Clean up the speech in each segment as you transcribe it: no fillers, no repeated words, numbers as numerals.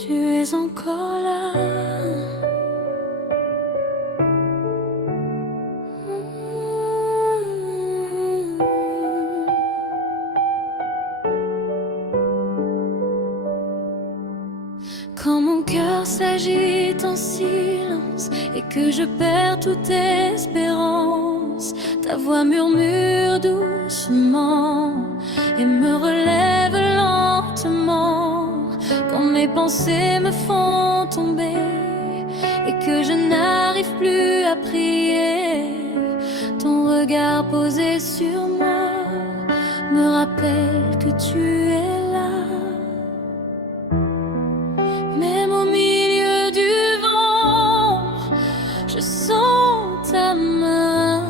tu es encore là. Quand mon cœur s'agite en silence et que je perds toute espérance, ta voix murmure doucement et me relève lentement. Quand mes pensées me font tomber et que je n'arrive plus à prier, ton regard posé sur moi me rappelle que tu es là. Même au milieu du vent, je sens ta main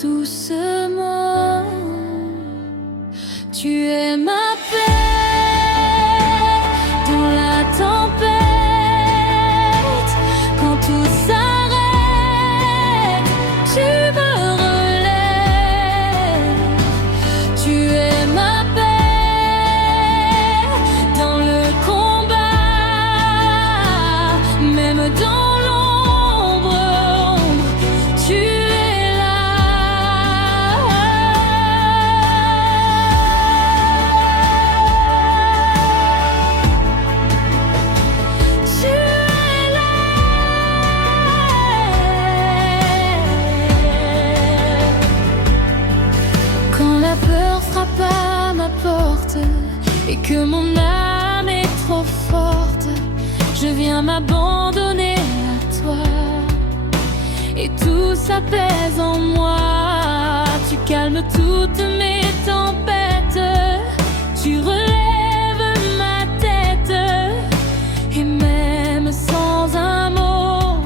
doucement. Tu es ma paix dans la tempête. Quand tout s'arrête, tu me relèves. Tu es ma paix dans le combat, même dans l'ombre, tu es là. Tu es là. Quand la peur frappe à ma porte et que mon âme est trop forte, je viens m'abandonner à toi et tout s'apaise en moi. Tu calmes toutes mes tempêtes, tu relèves ma tête et même sans un mot,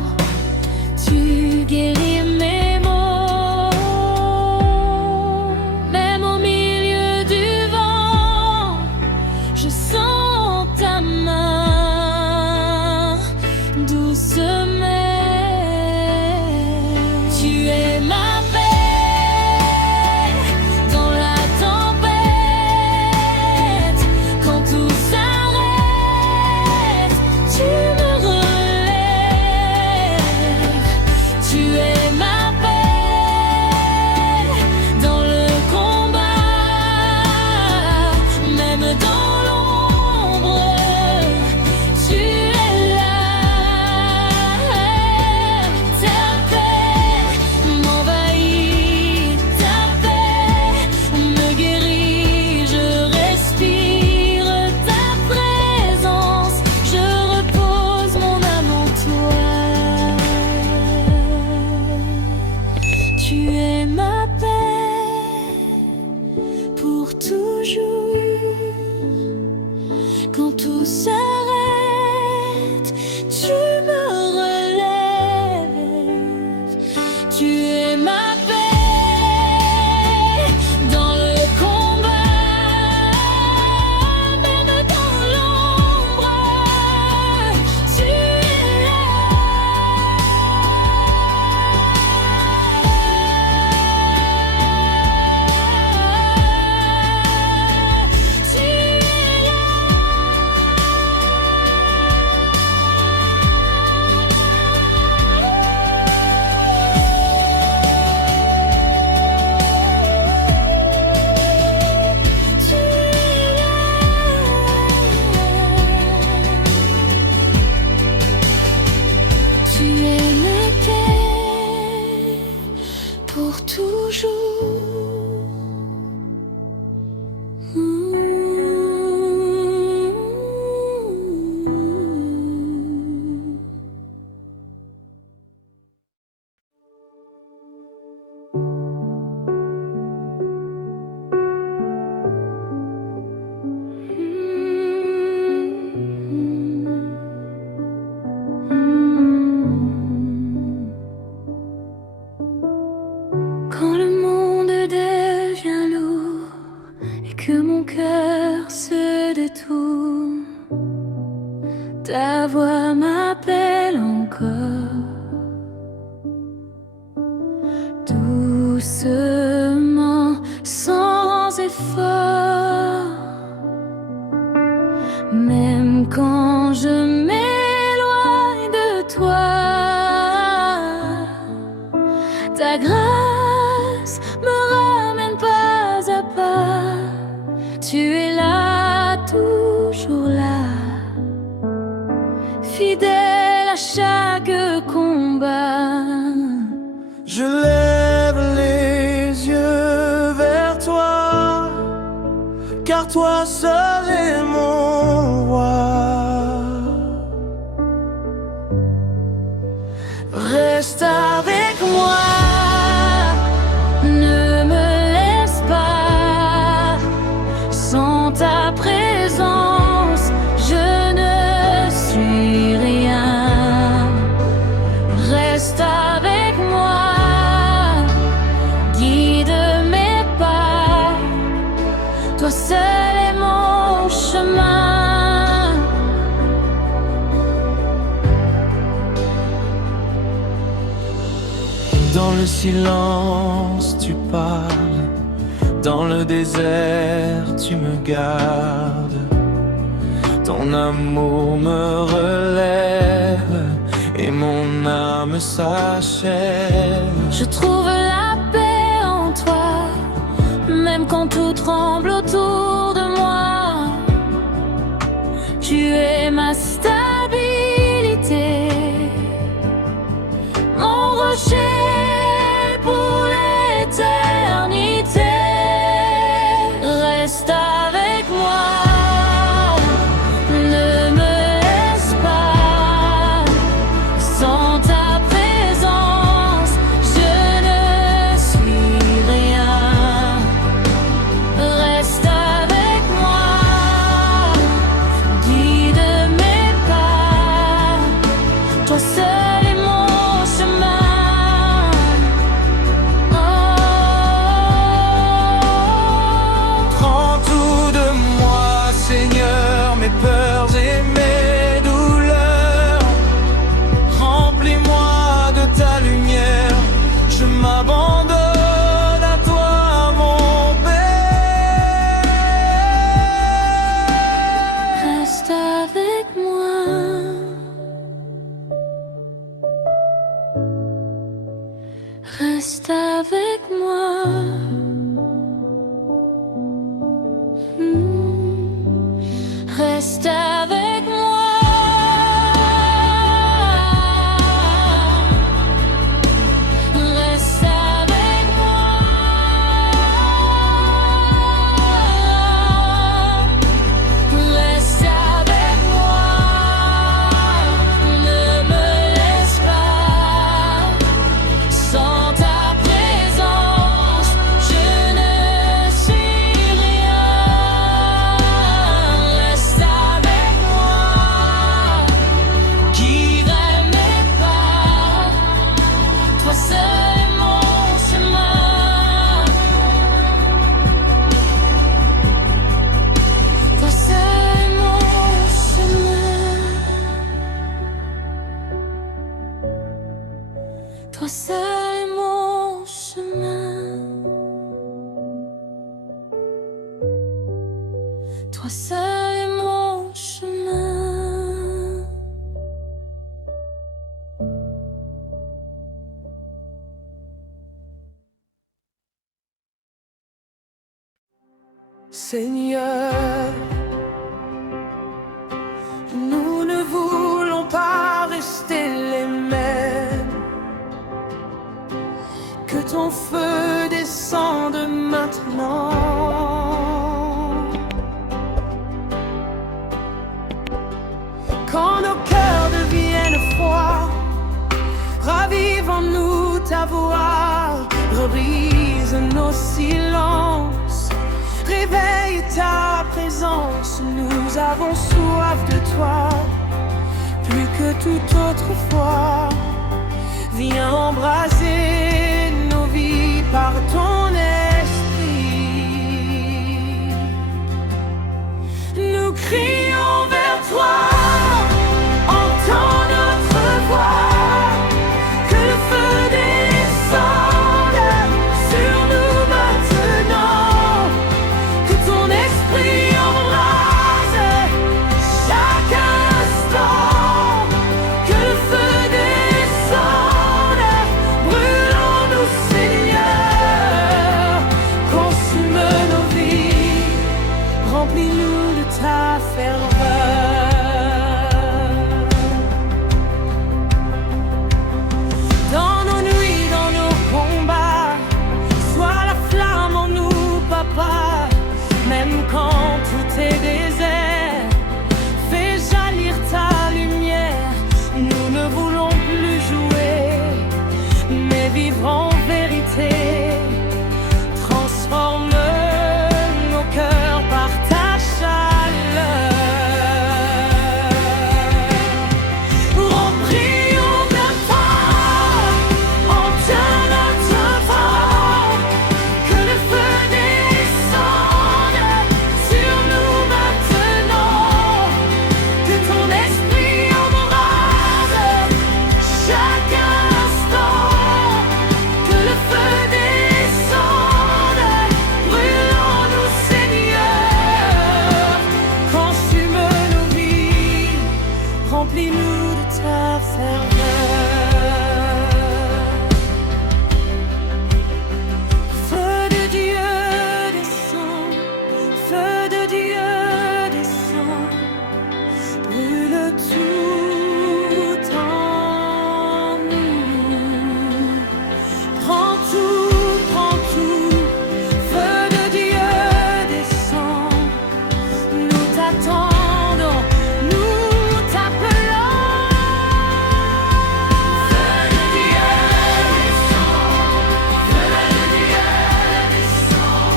tu guéris mes maux. Même au milieu du vent, je sens ta main doucement. Tu es ma paix dans la tempête. Quand tout s'arrête, tu me relèves. Tu es ma paix dans le combat, même dans l'ombre, tu es là. Ta paix m'envahit, ta paix me guérit, je respire ta présence, je repose mon âme en toi. Tu es ma paix pour toujours. Quand tout s'arrête, tu me relèves. Tu es ma paix dans le combat, même dans l'ombre, tu es là. Tu es là. Tu es là. Tu es ma paix pour toujours. Quand le monde devient lourd et que mon cœur se détourne, ta voix m'appelle encore doucement, sans effort. Même quand je m'éloigne de toi, ta grâce me ramène pas à pas. Tu es là, toujours là, fidèle à chaque combat. Je lève les yeux vers toi, car toi seul est mon roi. Reste avec moi, ne me laisse pas. Sans ta présence, je ne suis rien. Reste avec moi, guide mes pas. Toi seul est mon chemin. dans le silence tu parles, dans le désert tu me gardes. Ton amour me relève et mon âme s'achève. Je trouve la paix en toi, même quand tout tremble autour de moi. Tu es ma stabilité, mon rocher pour l'éternité. Reste avec moi, ne me laisse pas. Sans ta présence, je ne suis rien. Reste avec moi, guide mes pas. Toi seul est mon chemin. Oh. Prends tout de moi, Seigneur, mes peurs et mes douleurs. Remplis-moi de ta lumière, je m'abandonne à toi, mon Père. Reste avec moi, reste avec moi. Reste avec moi. Reste avec moi. Reste avec moi. Ne me laisse pas. Sans ta présence, je ne suis rien. Reste avec moi, guide mes pas. Toi seul est mon chemin. Toi seul est mon chemin. Toi seul est mon chemin. Toi seul est mon chemin. Seigneur, nous ne voulons pas rester les mêmes. Que ton feu descende maintenant. Quand nos cœurs deviennent froids, ravive en nous ta voix, rebrise nos silences, réveille ta présence. Nous avons soif de toi, plus que toute autre fois. Viens embraser nos vies par ton esprit. Nous crions vers toi, entends notre voix. Que le feu descende sur nous maintenant. Que ton esprit embrase Remplis-nous de ta ferveur. Feu de Dieu descend, feu de Dieu descend, brûle tout en nous. Prends tout, feu de Dieu descend, nous t'attendons, nous t'appelons. Feu de Dieu descend, feu de Dieu descend,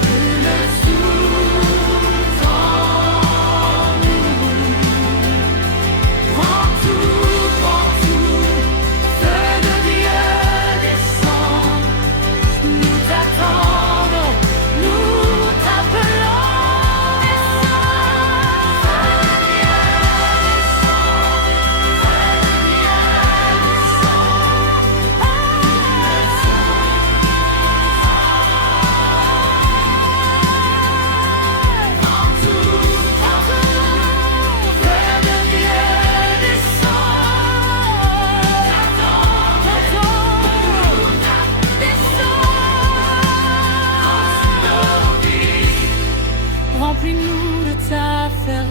brûle tout en nous. Prends tout, feu de Dieu descend, nous t'attendons, nous t'appelons. Remplis-nous de ta ferveur.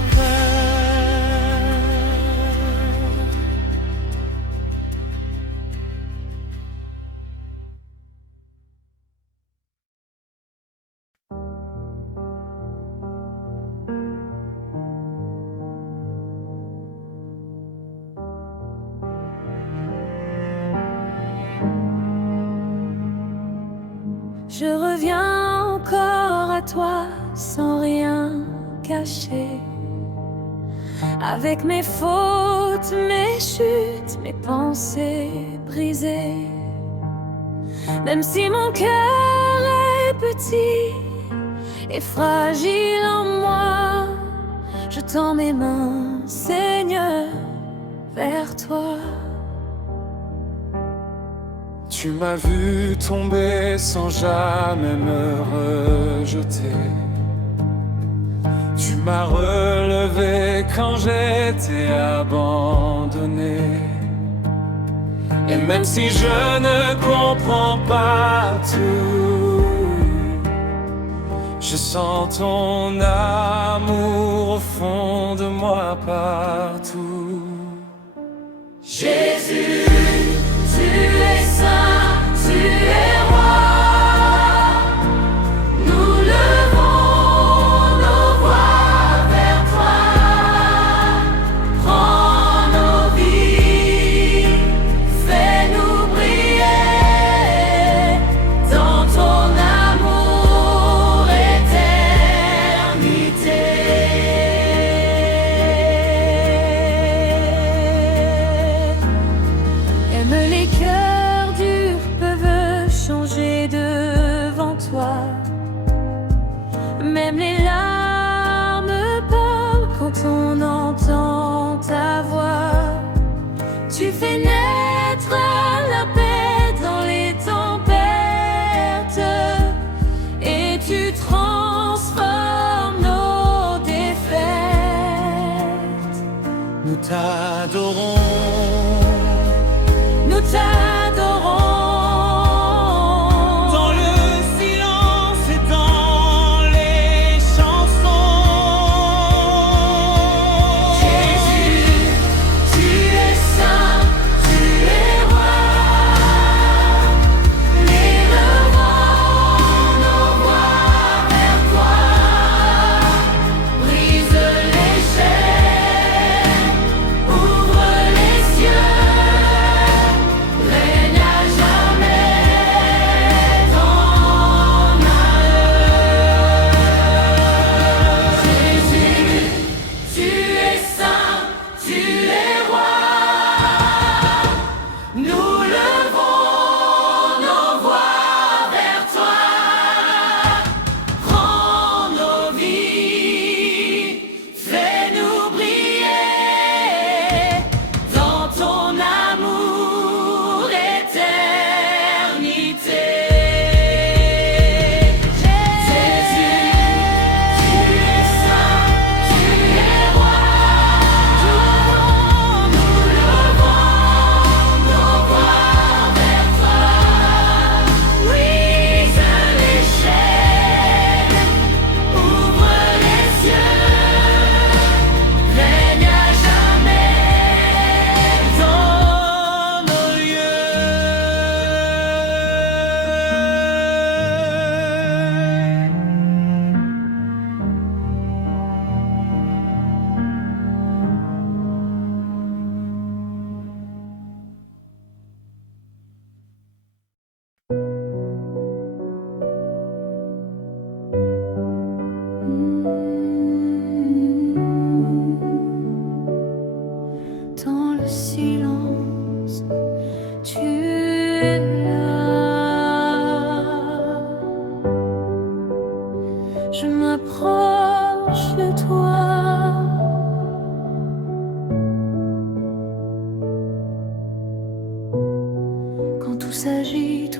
Je reviens encore à toi sans rien cacher, avec mes fautes, mes chutes, mes pensées brisées. Même si mon cœur est petit et fragile en moi, je tends mes mains, Seigneur, vers toi. Tu m'as vu tomber sans jamais me rejeter. Tu m'as relevé quand j'étais abandonné. Et même si je ne comprends pas tout, je sens ton amour au fond de moi partout. Jésus, tu es saint, tu es roi. Nous levons nos voix vers toi. Prends nos vies, fais-nous briller dans ton amour éternité. Aime les cœurs durs peuvent changer devant toi. Même les larmes parlent quand on entend ta voix. Tu fais naître la paix dans les tempêtes et tu transformes nos défaites. Nous t'adorons. Nous t'adorons. Dans le silence et dans les chansons. Jésus, tu es saint, tu es roi. Élevons nos voix vers toi. Brise les chaînes, ouvre les cieux.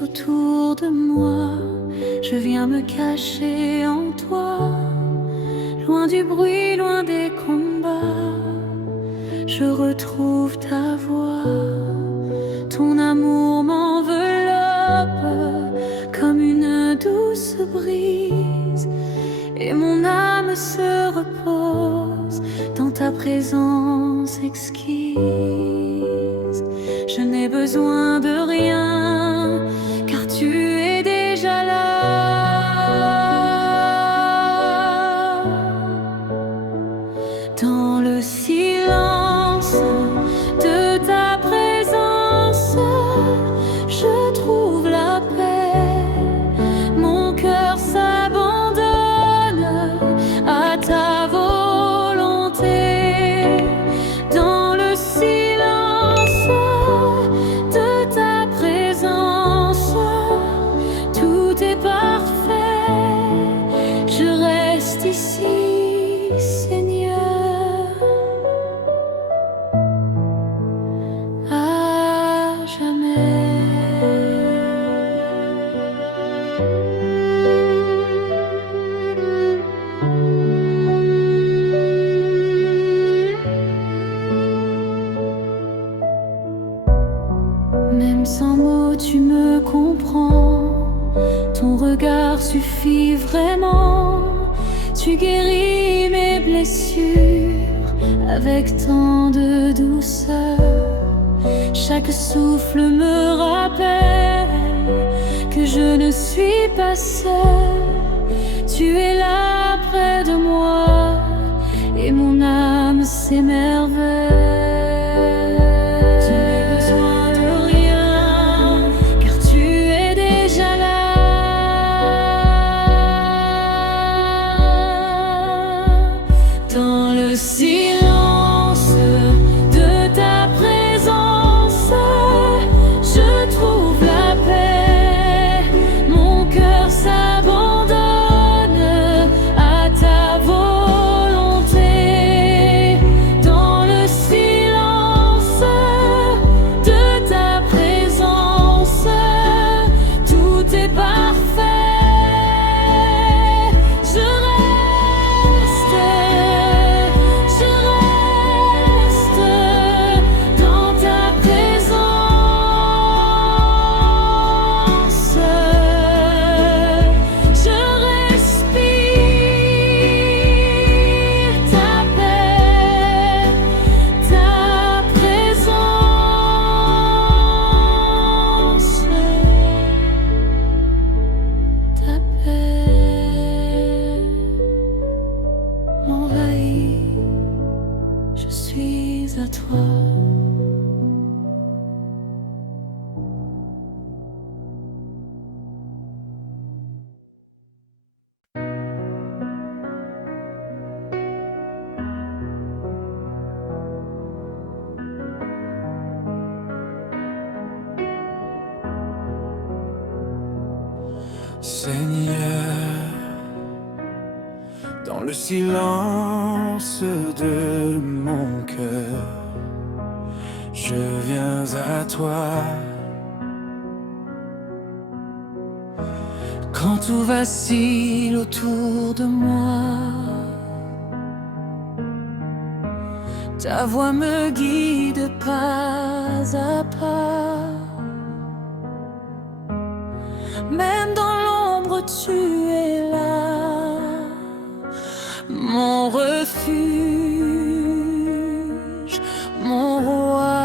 autour de moi. Je viens me cacher en toi, loin du bruit, loin des combats. Je retrouve ta voix, ton amour m'enveloppe comme une douce brise, et mon âme se repose dans ta présence exquise. Je n'ai besoin de rien, car tu es déjà là. Dans le silence de ta présence, je trouve la paix. Mon cœur s'abandonne à ta volonté. Dans le silence de ta présence, tout est parfait. Je reste ici, Seigneur, à jamais. Même sans mots, tu me comprends. Ton regard suffit vraiment. Tu guéris mes blessures avec tant de douceur. Chaque souffle me rappelle que je ne suis pas seule. Tu es là près de moi et mon âme s'émerveille. Je n'ai besoin de rien, car tu es déjà là. Dans le silence de ta présence, je trouve la paix. Mon cœur s'abandonne à ta volonté. Dans le silence de ta présence, tout est parfait. Je reste dans ta présence. Je respire ta paix, ta présence. Ta paix m'envahit, je suis à toi. Seigneur, dans le silence de mon cœur, je viens à toi. Quand tout vacille autour de moi, ta voix me guide pas à pas. Même dans l'ombre, tu es là, mon refuge, mon roi.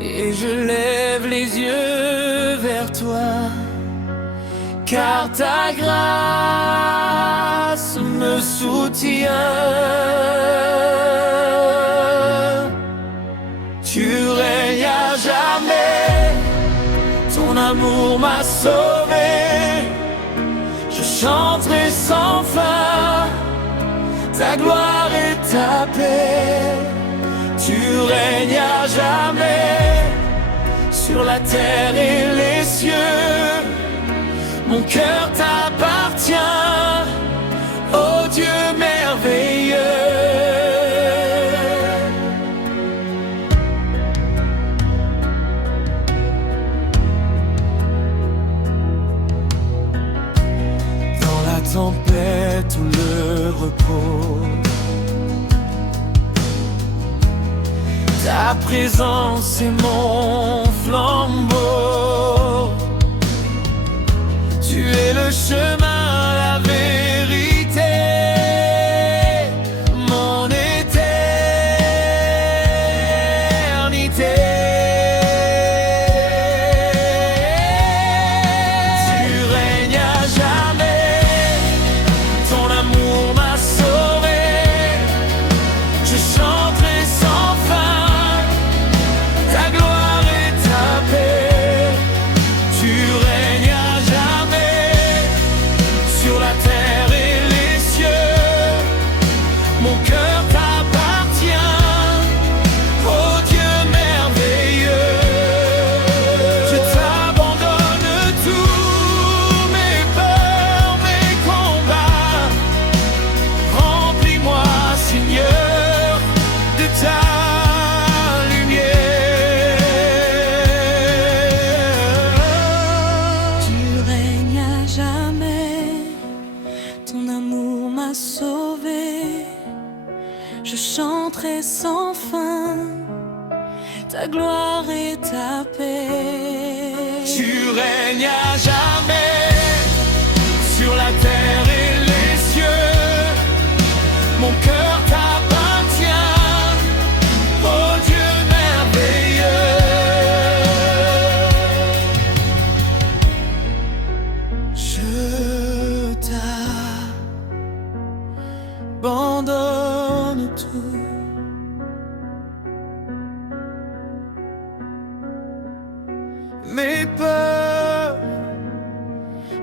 Et je lève les yeux vers toi, car ta grâce me soutient. Tu règnes à jamais, ton amour m'a sauvé. Je chanterai sans fin ta gloire et ta paix. Tu règnes à jamais sur la terre et les cieux. Mon cœur t'appartient, ô Dieu merveilleux. Ta présence est mon flambeau. Tu es le chemin, la vérité, mon éternité. Tu règnes à jamais, ton amour m'a sauvé. Je chanterai sans fin ta gloire et ta paix. Tu règnes à jamais sur la terre et les cieux. Mon cœur t'appartient, ô Dieu merveilleux. Je t'abandonne tous mes peurs, mes combats. Remplis-moi, Seigneur, de ta lumière. Tu règnes à jamais, ton amour m'a sauvé. Je chanterai sans fin ta gloire et ta paix. Tu règnes à jamais sur la terre et les cieux. Mon cœur t'appartient, ô Dieu merveilleux. Je t'abandonne tout. Mes peurs,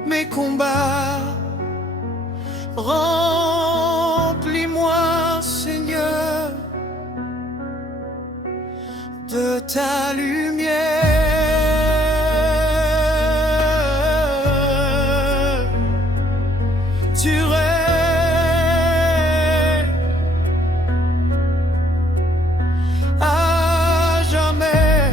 mes combats. Remplis-moi, Seigneur, de ta lumière. Tu règnes à jamais.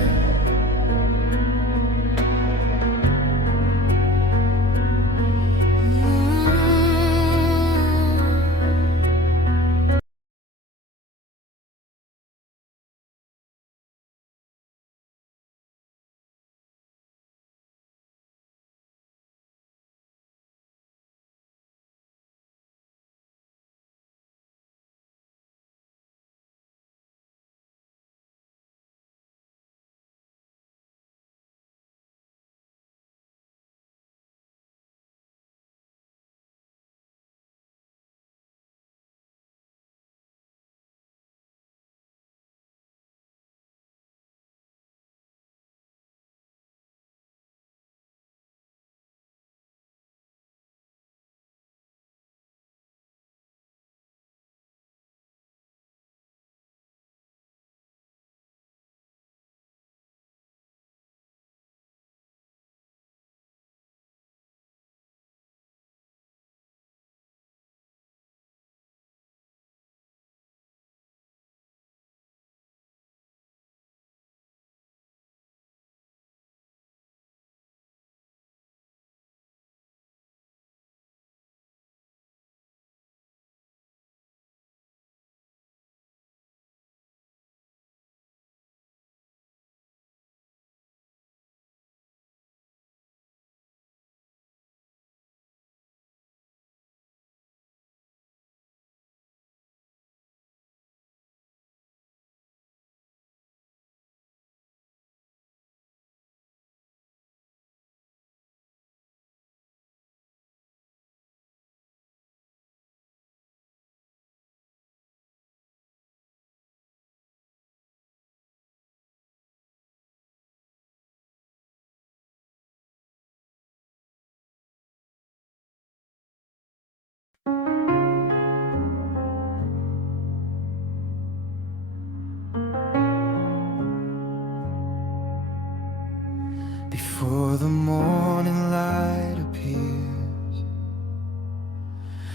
Before the morning light appears,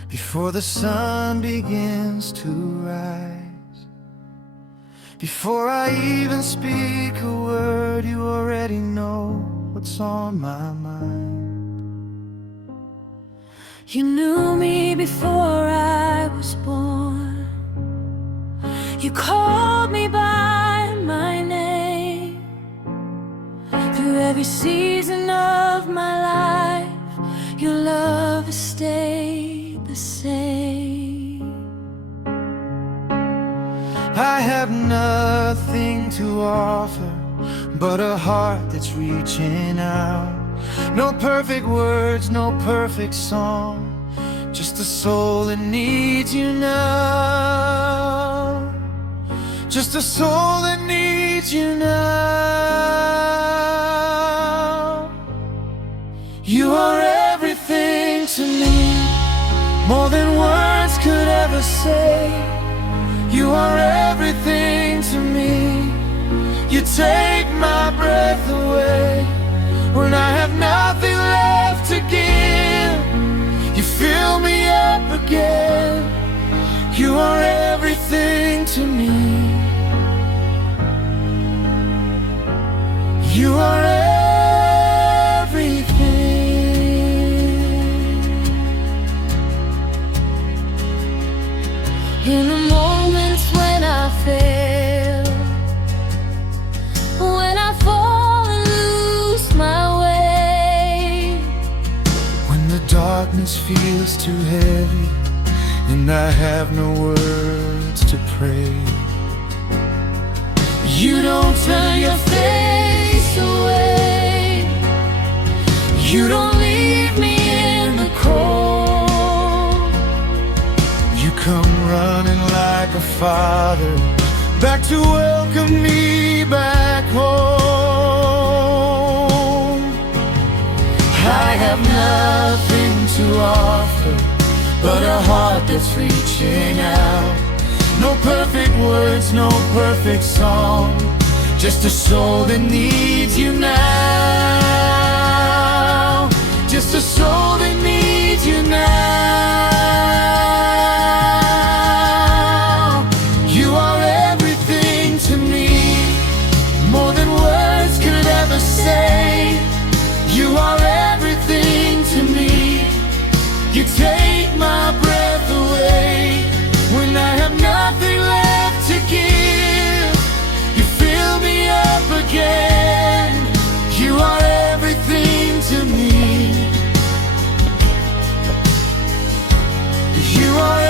before the sun begins to rise, before I even speak a word, you already know what's on my mind. You knew me before I was born. You called me by my every season of my life, your love has stayed the same. I have nothing to offer but a heart that's reaching out. No perfect words, no perfect song, just a soul that needs you now. Just a soul that needs you now. You are everything to me, more than words could ever say. You are everything to me. You take my breath away. When I have nothing left to give, you fill me up again. You are everything to me. You are everything. In the moments when I fail, when I fall and lose my way, when the darkness feels too heavy and I have no words to pray, you don't turn your face away. You don't leave me in the cold. you come running like a father back to welcome me back home. I have nothing to offer but a heart that's reaching out. No perfect words, no perfect song, just a soul that needs you now. Just a soul that needs you now. You are everything to me, more than words could ever say. You are everything to me. You take my breath away. When I have nothing left to give, you fill me up again. You are everything to me. You are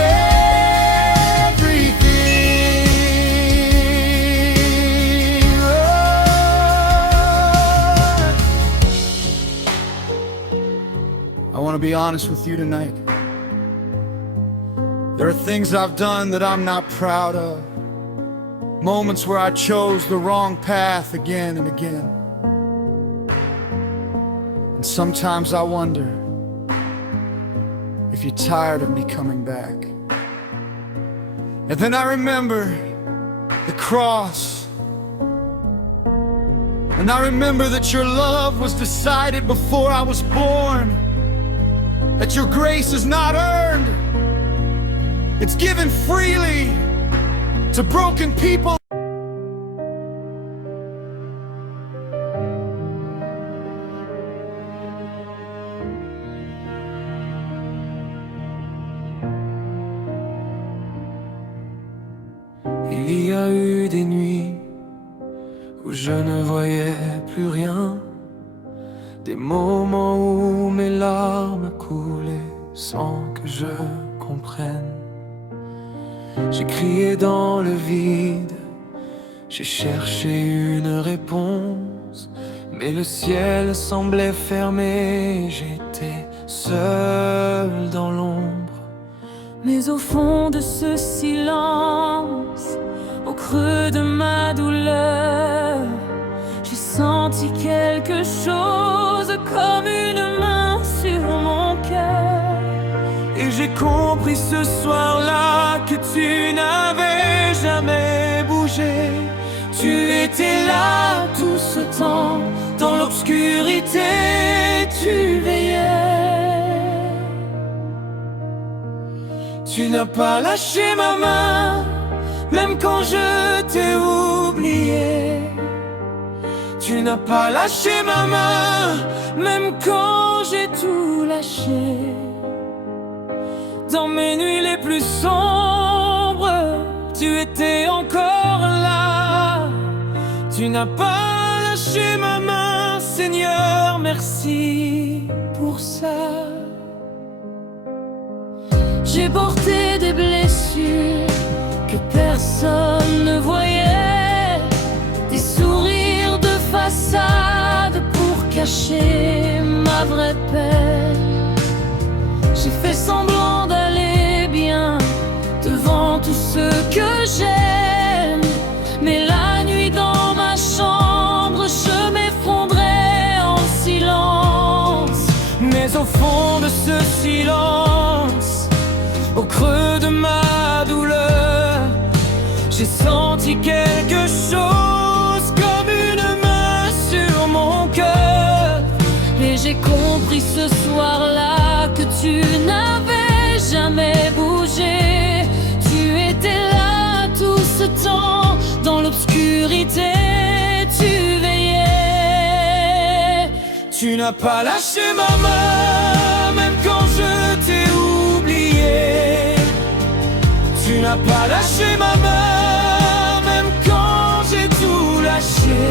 everything. Oh. I want to be honest with you tonight. There are things I've done that I'm not proud of. Moments where I chose the wrong path again and again. And sometimes I wonder if you're tired of me coming back. And then I remember the cross. And I remember that your love was decided before I was born. That your grace is not earned. It's given freely to broken people. Il y a eu des nuits où je ne voyais plus rien, des moments où mes larmes coulaient sans que je comprenne. J'ai crié dans le vide, j'ai cherché une réponse, mais le ciel semblait fermé, j'étais seul dans l'ombre. Mais au fond de ce silence, au creux de ma douleur, j'ai senti quelque chose comme une main sur mon cœur. Et j'ai compris ce soir-là que tu n'avais jamais bougé. Tu étais là tout ce temps, dans l'obscurité tu veillais. Tu n'as pas lâché ma main, même quand je t'ai oublié. Tu n'as pas lâché ma main, même quand j'ai tout lâché. Dans mes nuits les plus sombres, tu étais encore là. tu n'as pas lâché ma main. Seigneur, merci pour ça. J'ai porté des blessures que personne ne voyait, des sourires de façade pour cacher ma vraie peine. J'ai fait semblant d'aller bien devant tous ceux que j'aime, mais la nuit dans ma chambre je m'effondrais en silence. Mais au fond de ce silence, au creux de ma douleur, j'ai senti quelque chose comme une main sur mon cœur. Et j'ai compris ce soir-là que tu n'avais jamais bougé. Tu étais là tout ce temps, dans l'obscurité tu veillais. Tu n'as pas lâché ma main, même quand je t'ai oublié. Tu n'as pas lâché ma main, même quand j'ai tout lâché.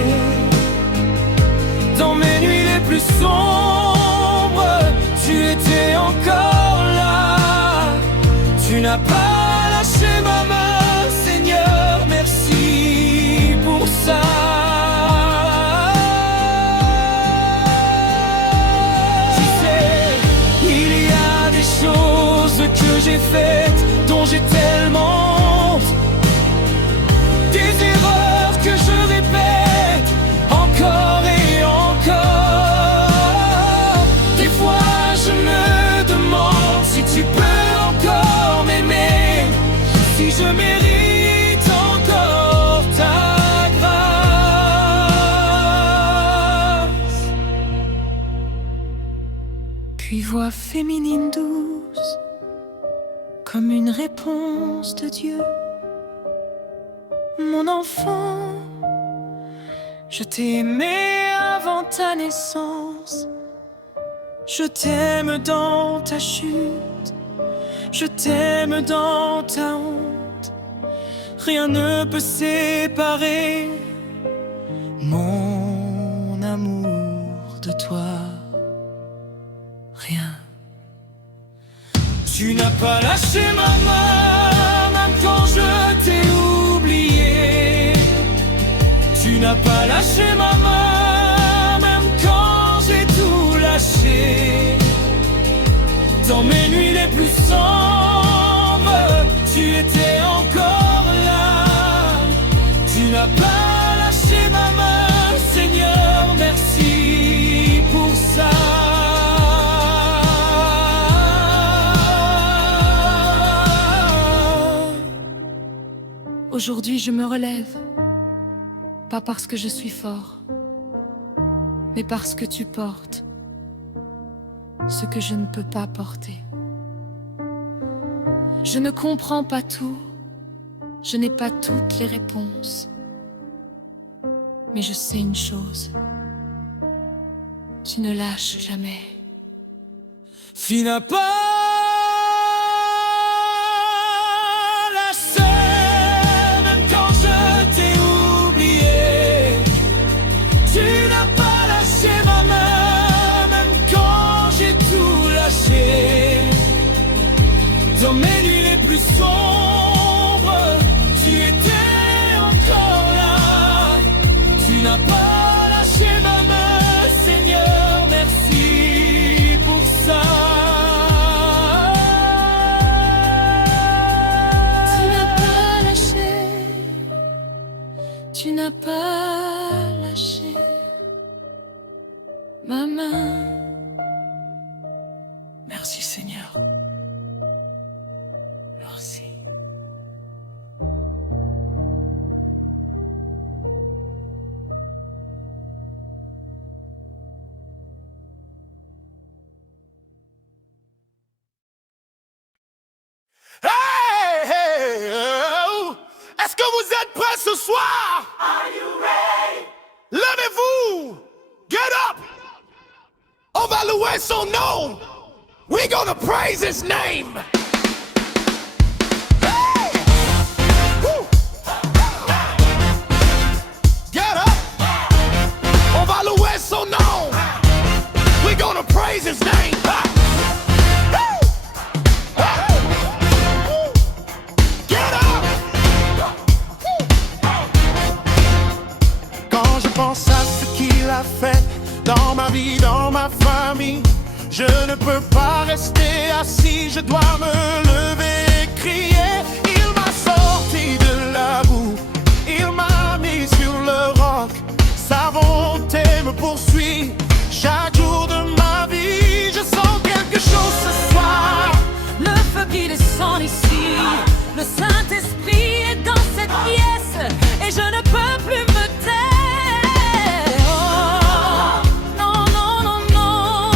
Dans mes nuits les plus sombres, tu étais encore là. Tu n'as pas lâché ma main, Seigneur, merci pour ça. Tu sais, il y a des choses que j'ai faites dont j'ai tellement honte, des erreurs que je répète encore et encore. Des fois je me demande si tu peux encore m'aimer, si je mérite encore ta grâce. Puis voix féminine douce, comme une réponse de Dieu. Mon enfant, je t'ai aimé avant ta naissance. Je t'aime dans ta chute, je t'aime dans ta honte. Rien ne peut séparer mon amour de toi. Rien. Tu n'as pas lâché ma main, même quand je t'ai oublié. Tu n'as pas lâché ma main, même quand j'ai tout lâché. Dans mes nuits les plus sombres, tu étais encore là. Tu n'as pas lâché ma main, Seigneur, merci pour ça. Aujourd'hui je me relève, pas parce que je suis fort, mais parce que tu portes ce que je ne peux pas porter. Je ne comprends pas tout, je n'ai pas toutes les réponses, mais je sais une chose, tu ne lâches jamais. Tu n'as pas dans mes nuits les plus sombres, tu étais encore là. Tu n'as pas lâché ma main, Seigneur, merci pour ça. Tu n'as pas lâché, tu n'as pas lâché ma main. Merci, Seigneur. Merci. Hey, oh, est-ce que vous êtes prêts ce soir? Are you ready? Levez-vous! Get up! On va louer son nom! We're gonna praise his name! Hey! Woo! Get up! On va louer son nom! Je ne peux pas rester assis, je dois me lever et crier. Il m'a sorti de la boue, il m'a mis sur le roc. Sa bonté me poursuit chaque jour de ma vie. Je sens quelque chose ce soir, Le feu qui descend ici, le Saint-Esprit est dans cette pièce et je ne peux plus me taire. Oh, non, non, non, non,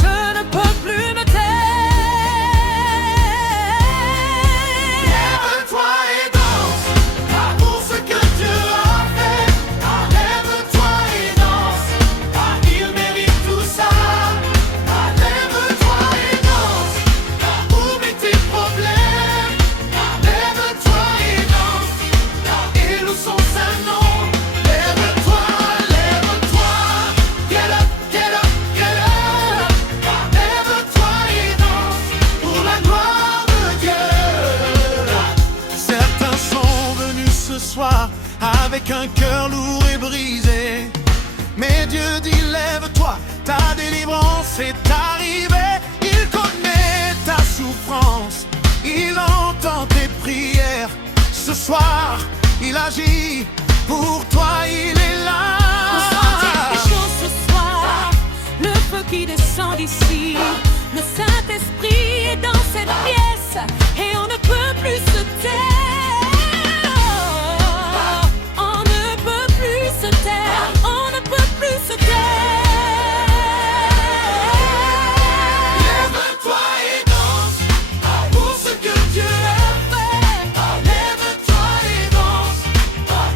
je ne peux plus me taire. Lève-toi et danse pour ce que Dieu a fait. Lève-toi et danse, il mérite tout ça. Lève-toi et danse, oublie tes problèmes. Lève-toi et danse, et loue son saint nom. Lève-toi, lève-toi, get up, get up, get up. Lève-toi et danse pour la gloire de Dieu. Certains sont venus ce soir avec un cœur lourd et brisé. Mais Dieu dit lève-toi, ta délivrance est arrivée. Il connaît ta souffrance, il entend tes prières. Ce soir, il agit pour toi, il est là. Ressens quelque chose ce soir, le feu qui descend d'ici, le Saint-Esprit est dans cette pièce et on ne peut plus se taire. On ne peut plus se taire, on ne peut plus se taire. Lève-toi et danse pour ce que Dieu a fait. Lève-toi et danse,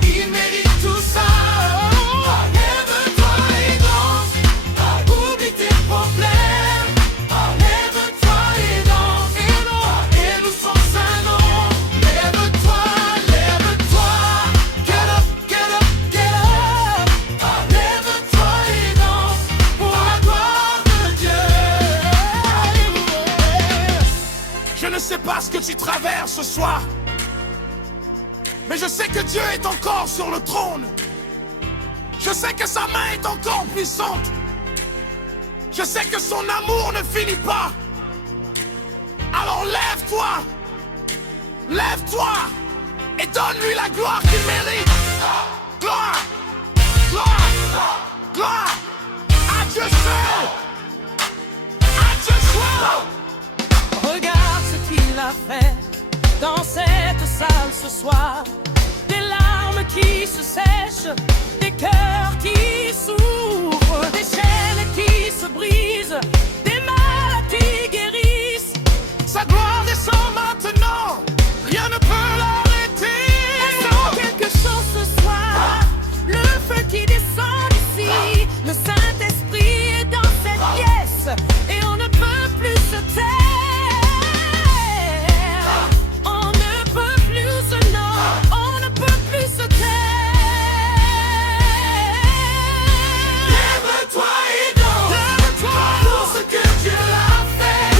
il mérite tout ça. Lève-toi et danse, oublie tes problèmes. Lève-toi et danse, et loue son saint nom. Lève-toi, lève-toi, get up, get up, get up. Lève-toi et danse pour la gloire de Dieu. Je ne sais pas ce que tu traverses ce soir, mais je sais que Dieu est encore sur le trône. Je sais que sa main est encore puissante. Je sais que son amour ne finit pas. Alors lève-toi, lève-toi et donne-lui la gloire qu'il mérite. Gloire, gloire, gloire à Dieu seul, à Dieu seul. Regarde ce qu'il a fait dans cette salle ce soir. Des larmes qui se sèchent, des cœurs qui s'ouvrent, des chaînes qui se brisent, des maladies guérissent. Sa gloire descend maintenant, rien ne peut l'arrêter. Ressens quelque chose ce soir, le feu qui descend ici, le Saint-Esprit est dans cette pièce et on ne peut plus se taire. On ne peut plus, non, on ne peut plus se taire. Lève-toi et danse pour ce que Dieu a fait.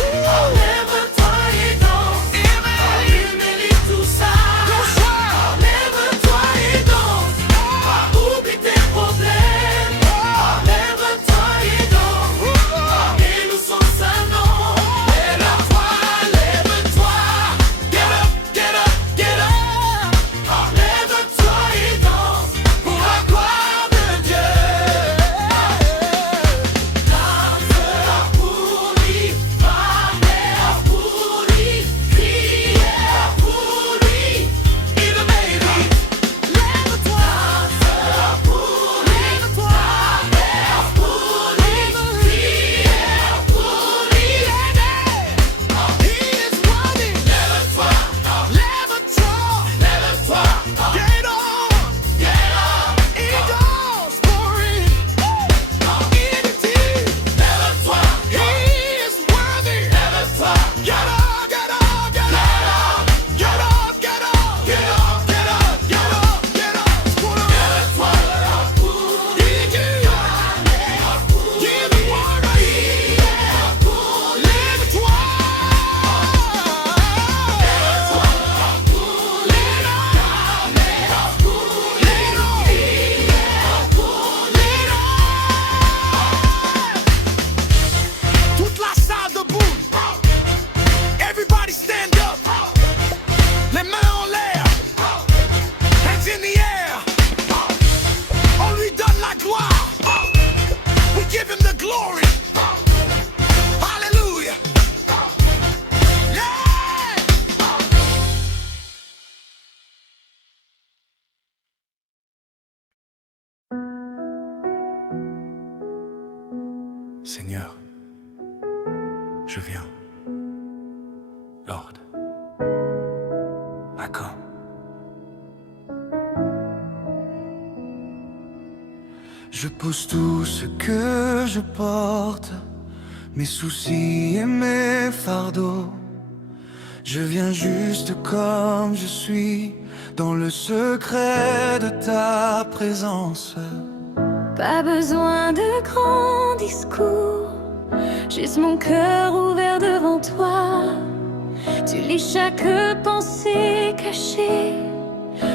Lève-toi et Seigneur, je viens. Lord, I come. Je pose tout ce que je porte, mes soucis et mes fardeaux. Je viens juste comme je suis, dans le secret de ta présence. Pas besoin de grands discours, juste mon cœur ouvert devant toi. Tu lis chaque pensée cachée,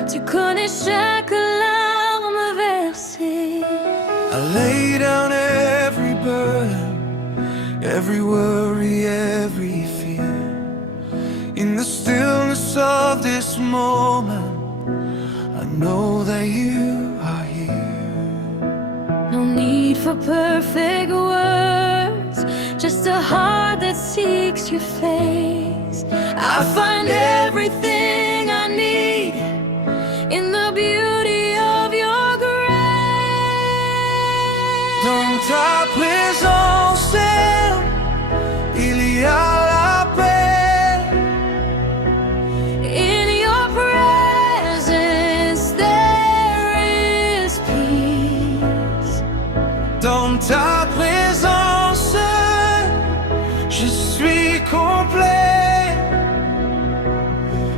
tu connais chaque larme versée. I lay down every burden, every worry, every fear. In the stillness of this moment, I know that you are here. No need for perfect words, just a heart that seeks your face. I find everything I need in the beauty of your grace. Dans ta présence, il y a la paix. In your presence there is peace. Dans ta présence, je suis complet.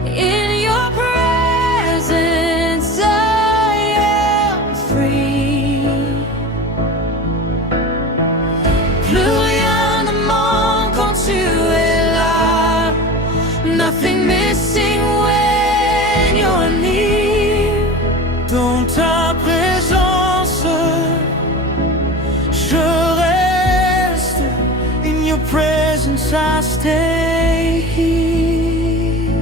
In your presence I am free. Plus rien ne manque quand tu es là. Nothing missing when you're near. Dans ta présence, je reste. In your presence I stay here.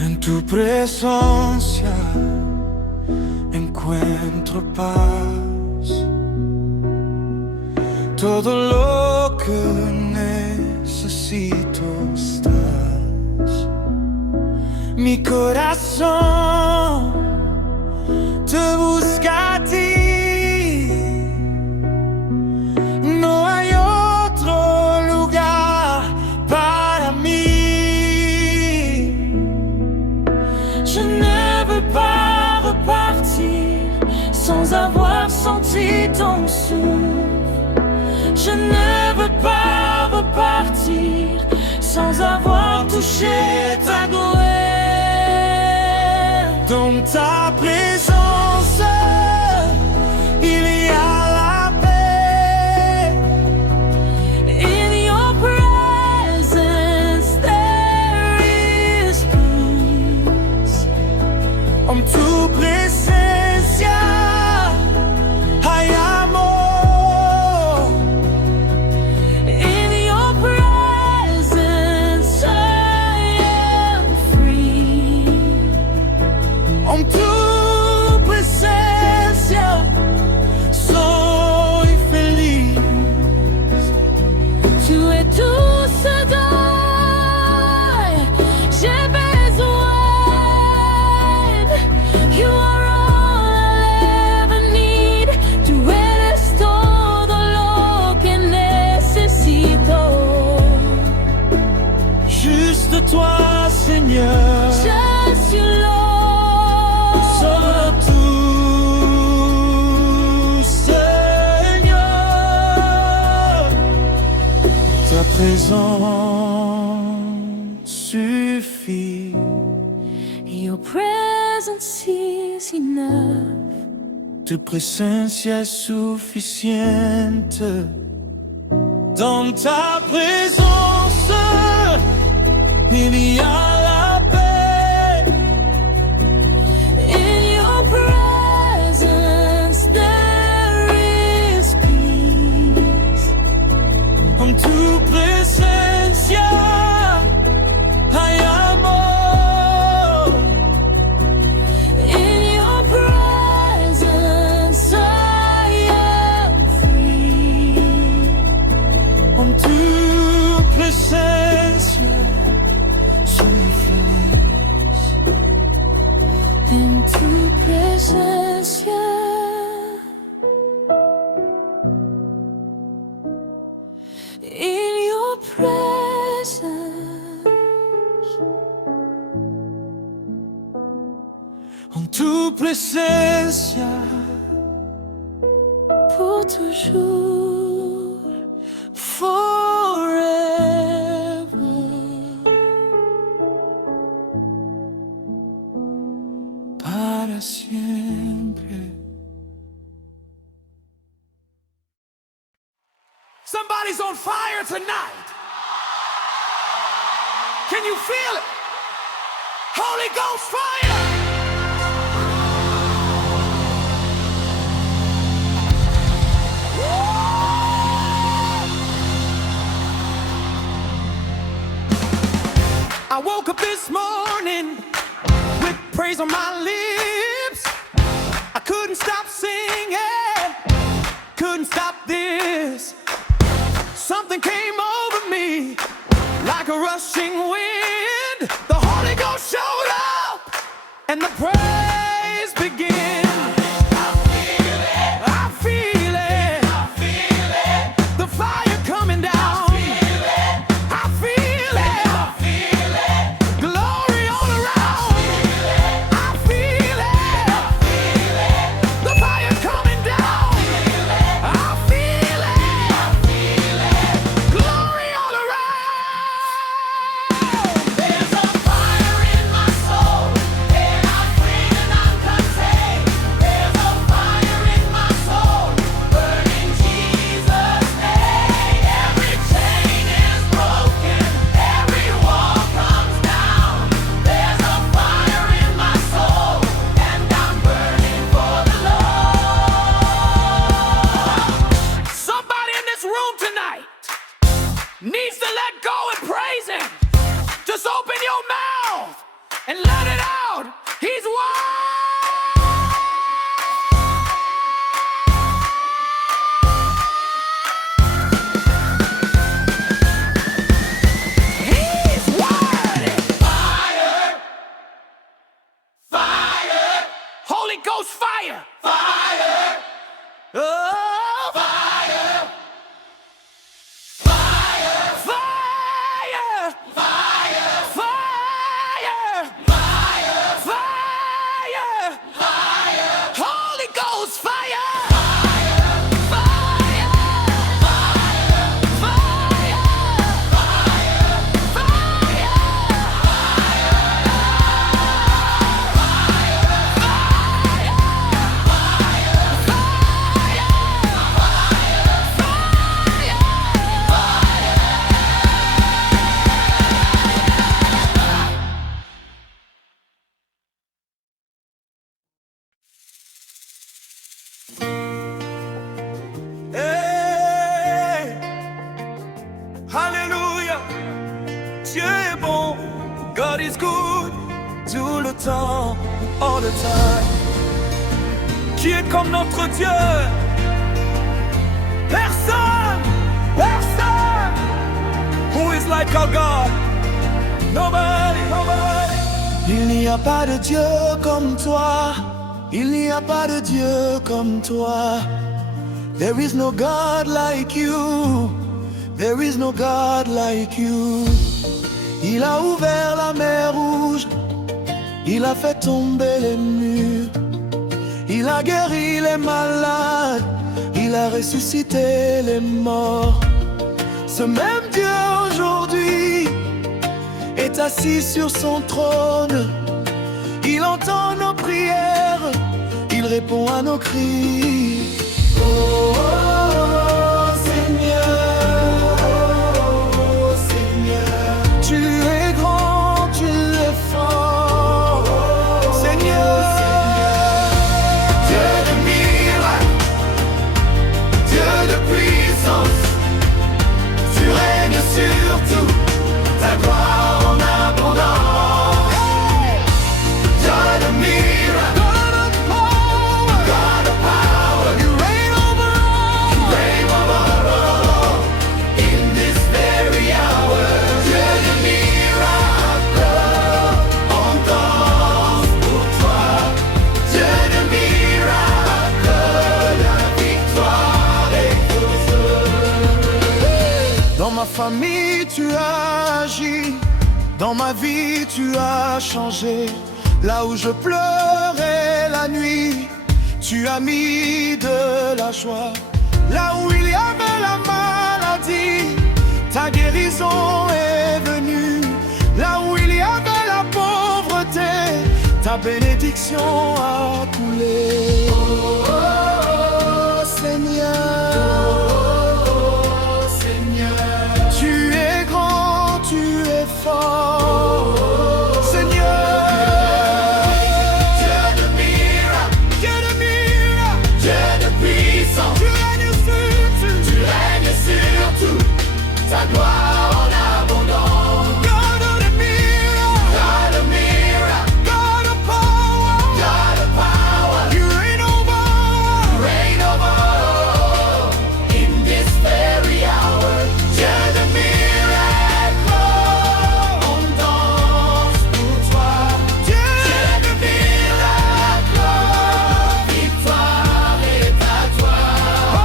En tu presencia encuentro paz. Todo lo que necesito estás. Mi corazón te busca a ti. No hay otro lugar para mí. Je ne veux pas repartir sans avoir senti ton souffle. Je ne veux pas repartir sans avoir touché ta gloire. Dans ta présence, il y a la paix. In your presence there is peace. En tu presencia hay amor. In your presence I am free. En tu presencia soy feliz. Tu es tout ce dont j'ai besoin. You are all I ever need. Tu eres todo lo que necesito. Juste toi, Seigneur. Just you, Lord. Sobre tout, Seigneur. Ta présence suffit. Your presence is enough. Tu presencia es suficiente. Dans ta présence, il y a la paix. In your presence there is peace. En tu presencia hay amor. In your presence I am free. En tu presencia soy feliz. In tu presencia tu presencia. Pour toujours, Forever. Para siempre. Somebody's on fire tonight. Can you feel it? Holy Ghost fire! I woke up this morning with praise on my lips. I couldn't stop singing, couldn't stop this. Something came over me like a rushing wind. The Holy Ghost showed up and the praise began. I feel it. I feel it. I feel it. The fire coming down. Needs to let go and praise Him. Just open your mouth and let it out. He's worthy. Fire, fire, Holy Ghost fire, fire, oh, fire. Alléluia, Dieu est bon, God is good, tout le temps, all the time. Qui est comme notre Dieu? Personne, personne. Who is like our God? Nobody, nobody. Il n'y a pas de Dieu comme toi. Il n'y a pas de Dieu comme toi. There is no God like you. There is no God like you. Il a ouvert la mer rouge. Il a fait tomber les murs. Il a guéri les malades. Il a ressuscité les morts. Ce même Dieu aujourd'hui est assis sur son trône. Il entend nos prières. Il répond à nos cris. Oh, oh, oh, Seigneur, oh, Seigneur, tu es grand, tu es fort, oh, Seigneur, Dieu de miracles, Dieu de puissance, tu règnes sur tout, ta gloire en abondance. Dieu de miracles, God of power, You reign over all. you reign over all. In this very hour, Dieu de miracles, on danse pour toi. Dieu de miracles, la victoire est pour dans ma famille tu as agi, dans ma vie tu as changé. Là où je pleurais, la la nuit, tu as mis de la joie. Là où il y avait la maladie, ta guérison est venue. Là où il y avait la pauvreté, ta bénédiction a coulé. Oh, oh, oh, Seigneur, oh, Seigneur, tu es grand, tu es fort, Seigneur. Dieu de miracles, Dieu de miracles, Dieu de puissance, tu règnes sur tout, tu règnes sur tout, ta gloire en abondance. God of the miracle, God of miracle, God of power, God of power, you reign over all, in this very hour. Dieu de miracle, on danse pour toi. Dieu de miracle, victoire est à toi. Oh,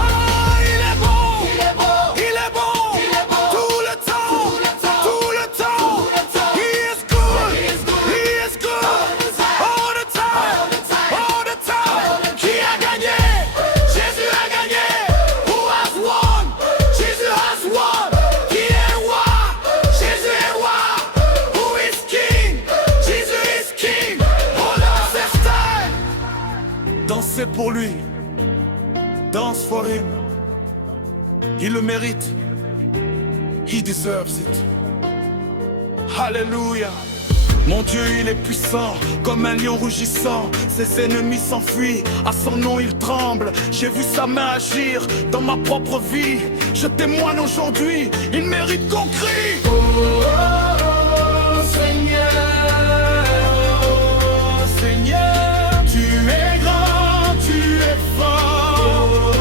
il est bon, il est bon, il est bon, il est bon, tout le temps, tout le temps. He is good, he is good, all the time, all the time. Qui a gagné? Jésus a gagné. Who has won? Jésus has won. Qui est roi? Jésus est roi. Who is king? Jésus is king. Hold on, c'est time. Dansez pour lui. Danse for him. Il le mérite. He deserves it. Alléluia. Mon Dieu, il est puissant, comme un lion rugissant. Ses ennemis s'enfuient, à son nom il tremble. J'ai vu sa main agir dans ma propre vie. Je témoigne aujourd'hui, il mérite qu'on crie. Oh, oh, oh, Seigneur, oh, Seigneur, tu es grand, tu es fort.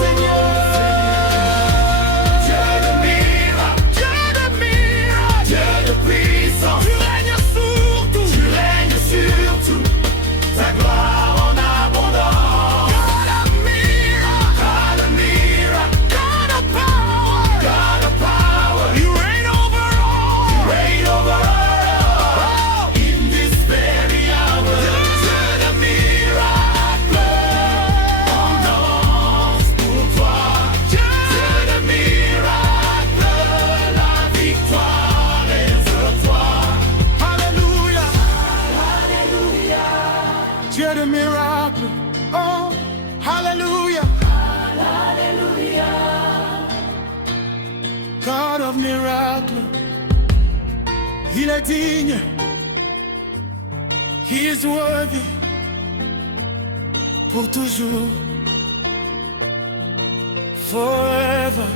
Seigneur, Dieu de miracles, Dieu de miracles, Dieu de puissance, tu règnes sur tout, tu règnes sur tout, ta gloire en abondance. God of miracles, God of miracles, God of power, you reign over all, in this very hour. Dieu de miracles, on danse pour toi. Dieu de miracles, la victoire est sur toi. Alléluia, Alléluia. Dieu de miracles, oh, Alléluia, Alléluia. God of miracles, il est digne, he is worthy, pour toujours, forever.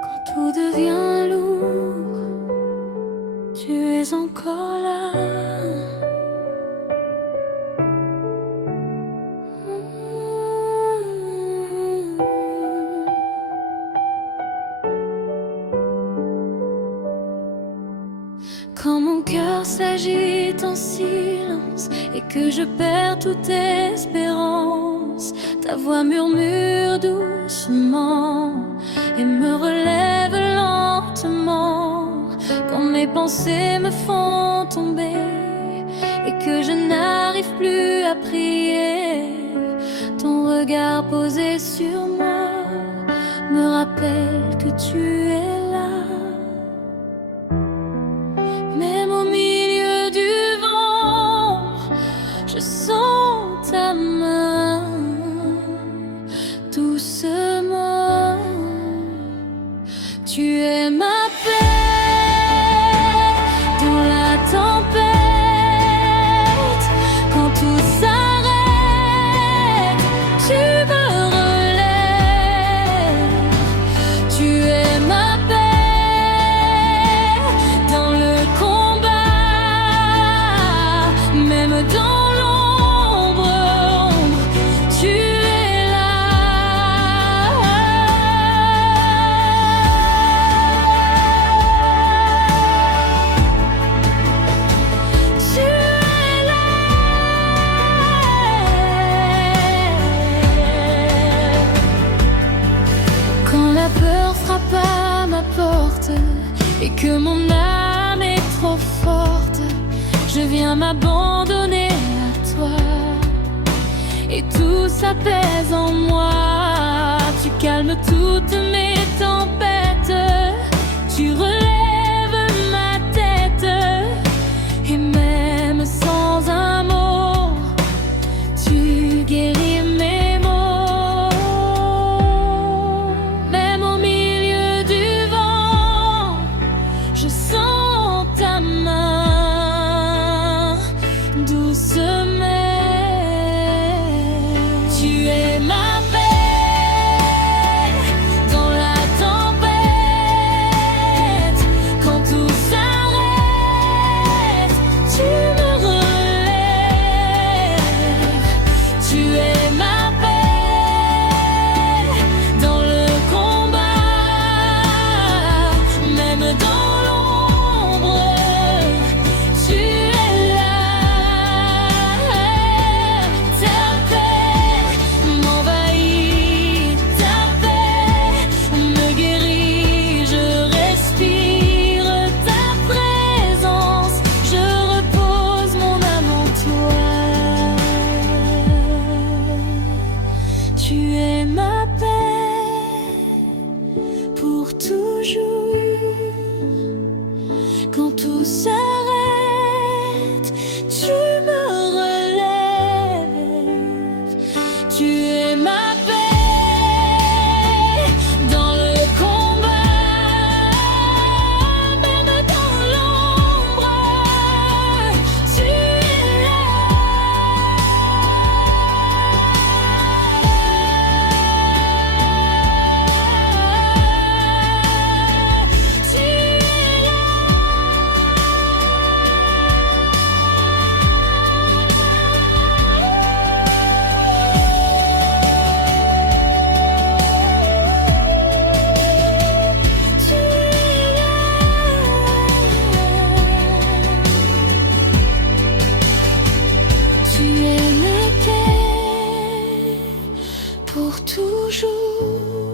Quand tout devient lourd, tu es encore là. Quand mon cœur s'agite en silence et que je perds toute espérance, ta voix murmure doucement et me relève lentement. Quand mes pensées me font tomber et que je n'arrive plus à prier, ton regard posé sur moi me rappelle que tu es là. Même au milieu du vent, je sens ta main doucement. Tu es ma paix dans la tempête. Quand tout s'arrête, tu me relèves. Tu es ma paix. viens m'abandonner à toi et tout s'apaise en moi. Tu calmes toutes mes tempêtes, tu relèves ma tête et même sans un mot, tu guéris mes maux. Même au milieu du vent, je sens ta main doucement. Tu es ma paix dans la tempête. Quand tout s'arrête, tu me relèves. Tu es ma paix dans le combat, même dans l'ombre, tu es là. Ta paix m'envahit, ta paix me guérit, je respire ta présence, je repose mon âme en toi. Tu es ma paix pour toujours. Quand tout s'arrête, tu me relèves. Tu es ma paix dans le combat, même dans l'ombre, tu es là. Tu es là. Tu es là. Tu es ma paix pour toujours.